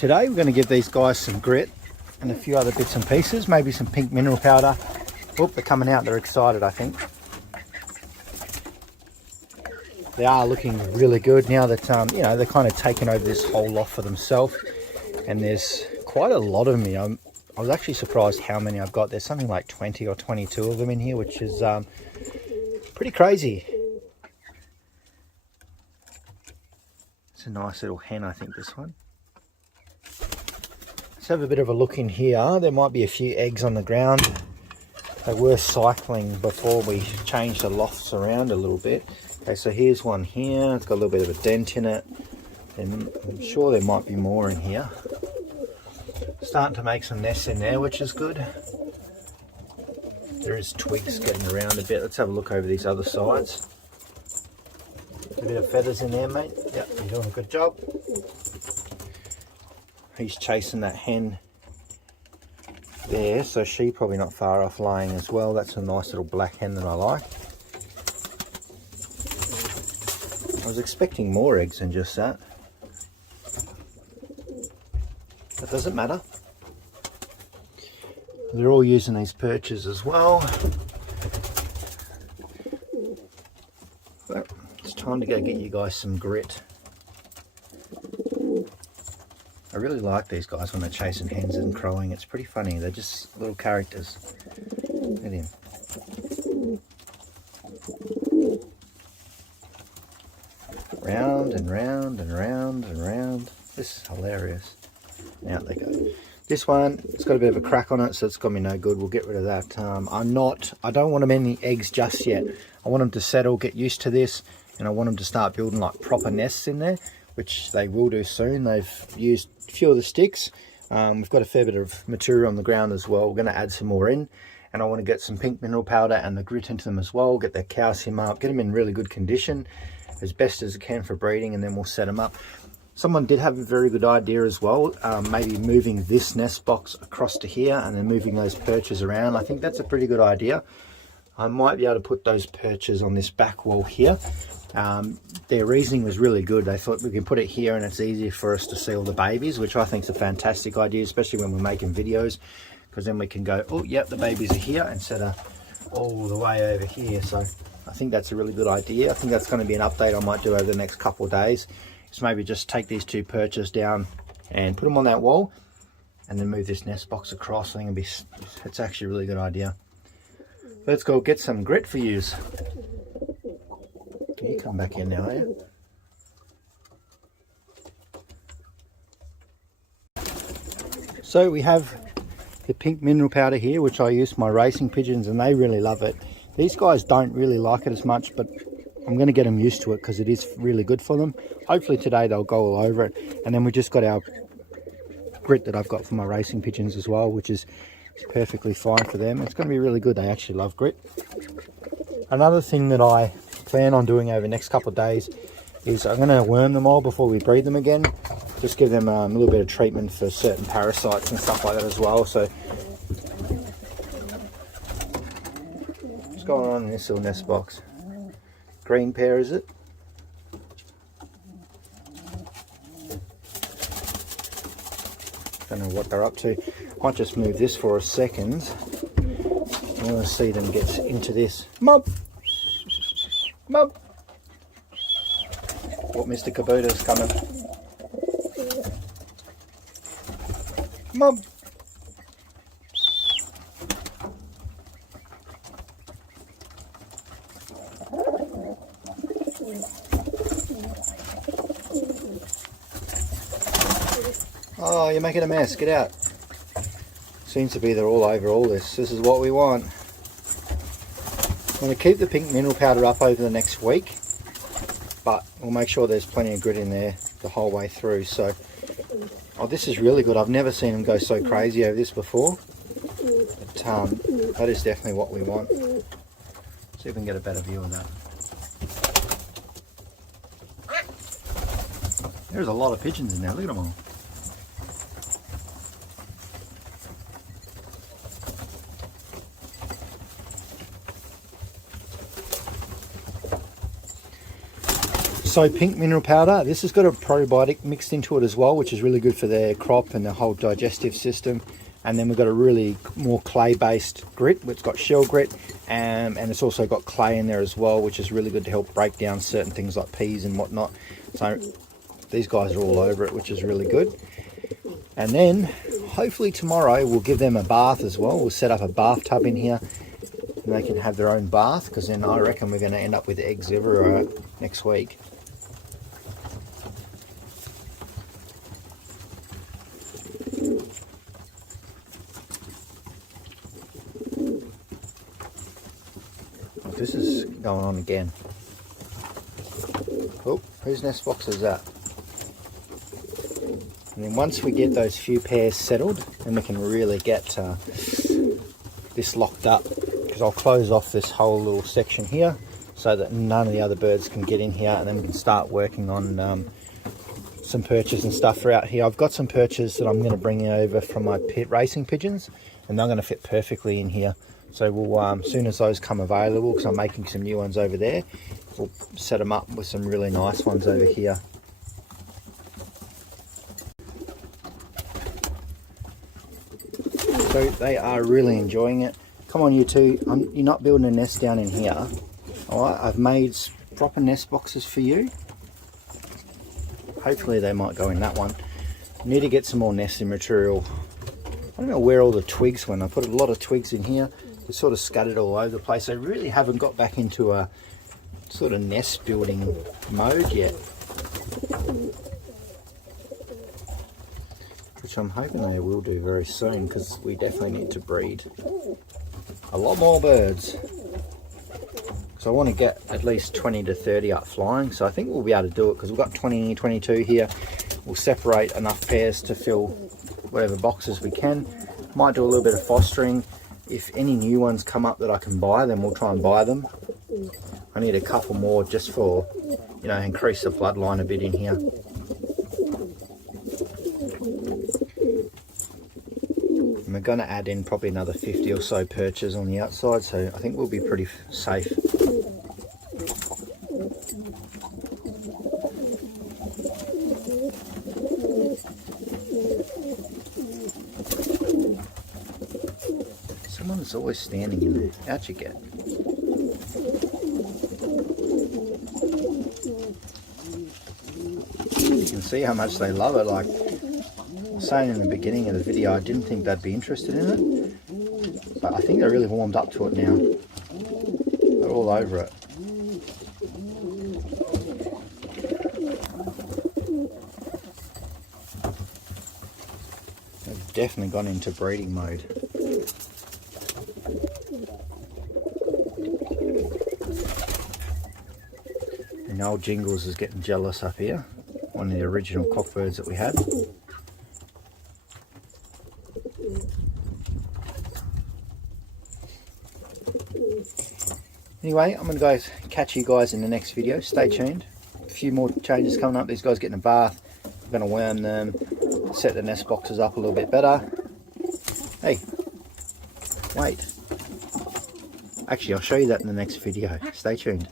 today we're going to give these guys some grit and a few other bits and pieces, maybe some pink mineral powder. Oh, they're coming out, they're excited, I think. They are looking really good now that, you know, they're kind of taking over this whole lot for themselves. And there's quite a lot of them. I was actually surprised how many I've got. There's something like 20 or 22 of them in here, which is pretty crazy. It's a nice little hen, I think, this one. Let's have a bit of a look in here. There might be a few eggs on the ground. They were cycling before we changed the lofts around a little bit. Okay, so here's one here. It's got a little bit of a dent in it. And I'm sure there might be more in here. Starting to make some nests in there, which is good. There is twigs getting around a bit. Let's have a look over these other sides. A bit of feathers in there, mate. Yep, you're doing a good job. He's chasing that hen there, so she's probably not far off laying as well. That's a nice little black hen that I like. I was expecting more eggs than just that. That doesn't matter. They're all using these perches as well. But it's time to go get you guys some grit. I really like these guys when they're chasing hens and crowing. It's pretty funny. They're just little characters. Look at him. Round and round and round and round. This is hilarious. Out they go. This one, it's got a bit of a crack on it, so it's got me no good. We'll get rid of that. I don't want them any eggs just yet. I want them to settle, get used to this, and I want them to start building like proper nests in there, which they will do soon. They've used a few of the sticks. We've got a fair bit of material on the ground as well. We're going to add some more in, and I want to get some pink mineral powder and the grit into them as well, get their calcium up, get them in really good condition as best as I can for breeding, and then we'll set them up. Someone did have a very good idea as well, maybe moving this nest box across to here and then moving those perches around. I think that's a pretty good idea. I might be able to put those perches on this back wall here. Their reasoning was really good. They thought we can put it here and it's easier for us to see all the babies, which I think is a fantastic idea, especially when we're making videos, because then we can go, oh, yep, the babies are here, instead of all the way over here. So I think that's a really good idea. I think that's going to be an update I might do over the next couple of days. So maybe just take these two perches down and put them on that wall and then move this nest box across. I think it's actually a really good idea. Let's go get some grit for yous. Can you come back in now, are you? So we have the pink mineral powder here, which I use for my racing pigeons, and they really love it. These guys don't really like it as much, but I'm going to get them used to it because it is really good for them. Hopefully today they'll go all over it. And then we just got our grit that I've got for my racing pigeons as well, which is perfectly fine for them. It's going to be really good. They actually love grit. Another thing that I plan on doing over the next couple of days is I'm going to worm them all before we breed them again. Just give them a little bit of treatment for certain parasites and stuff like that as well. So what's going on in this little nest box? Green pair, is it? Don't know what they're up to. Might just move this for a second. I want to see them get into this. Mum! Mum! Oh, Mr. Kabuto's coming. Mum! Oh, you're making a mess. Get out. Seems to be they're all over all this. This is what we want. I'm going to keep the pink mineral powder up over the next week, but we'll make sure there's plenty of grit in there the whole way through. So, oh, this is really good. I've never seen them go so crazy over this before. But that is definitely what we want. See if we can get a better view of that. There's a lot of pigeons in there. Look at them all. So pink mineral powder, this has got a probiotic mixed into it as well, which is really good for their crop and the whole digestive system. And then we've got a really more clay-based grit, which got shell grit, and it's also got clay in there as well, which is really good to help break down certain things like peas and whatnot. So these guys are all over it, which is really good. And then hopefully tomorrow we'll give them a bath as well. We'll set up a bathtub in here and they can have their own bath, because then I reckon we're going to end up with eggs everywhere next week. This is going on again. Oh, whose nest box is that? And then once we get those few pairs settled, then we can really get this locked up, because I'll close off this whole little section here so that none of the other birds can get in here, and then we can start working on some perches and stuff throughout here. I've got some perches that I'm going to bring over from my racing pigeons, and they're going to fit perfectly in here. So we'll, as soon as those come available, because I'm making some new ones over there, we'll set them up with some really nice ones over here. So they are really enjoying it. Come on, you two, you're not building a nest down in here. All right, I've made proper nest boxes for you. Hopefully they might go in that one. Need to get some more nesting material. I don't know where all the twigs went. I put a lot of twigs in here. They're sort of scattered all over the place. I really haven't got back into a sort of nest building mode yet, which I'm hoping they will do very soon, because we definitely need to breed a lot more birds. So I want to get at least 20 to 30 up flying, so I think we'll be able to do it, because we've got 20, 22 here. We'll separate enough pairs to fill whatever boxes we can. Might do a little bit of fostering. If any new ones come up that I can buy, then we'll try and buy them. I need a couple more just for, you know, increase the bloodline a bit in here. And we're going to add in probably another 50 or so perches on the outside, so I think we'll be pretty safe. Someone's always standing in there. How'd you get? You can see how much they love it. Like I was saying in the beginning of the video, I didn't think they'd be interested in it, but I think they're really warmed up to it now. They're all over it. They've definitely gone into breeding mode. And old Jingles is getting jealous up here, one of the original cockbirds that we had. Anyway, I'm going to go catch you guys in the next video. Stay tuned. A few more changes coming up. These guys getting a bath. I'm going to worm them, set the nest boxes up a little bit better. Hey, wait. Actually, I'll show you that in the next video. Stay tuned.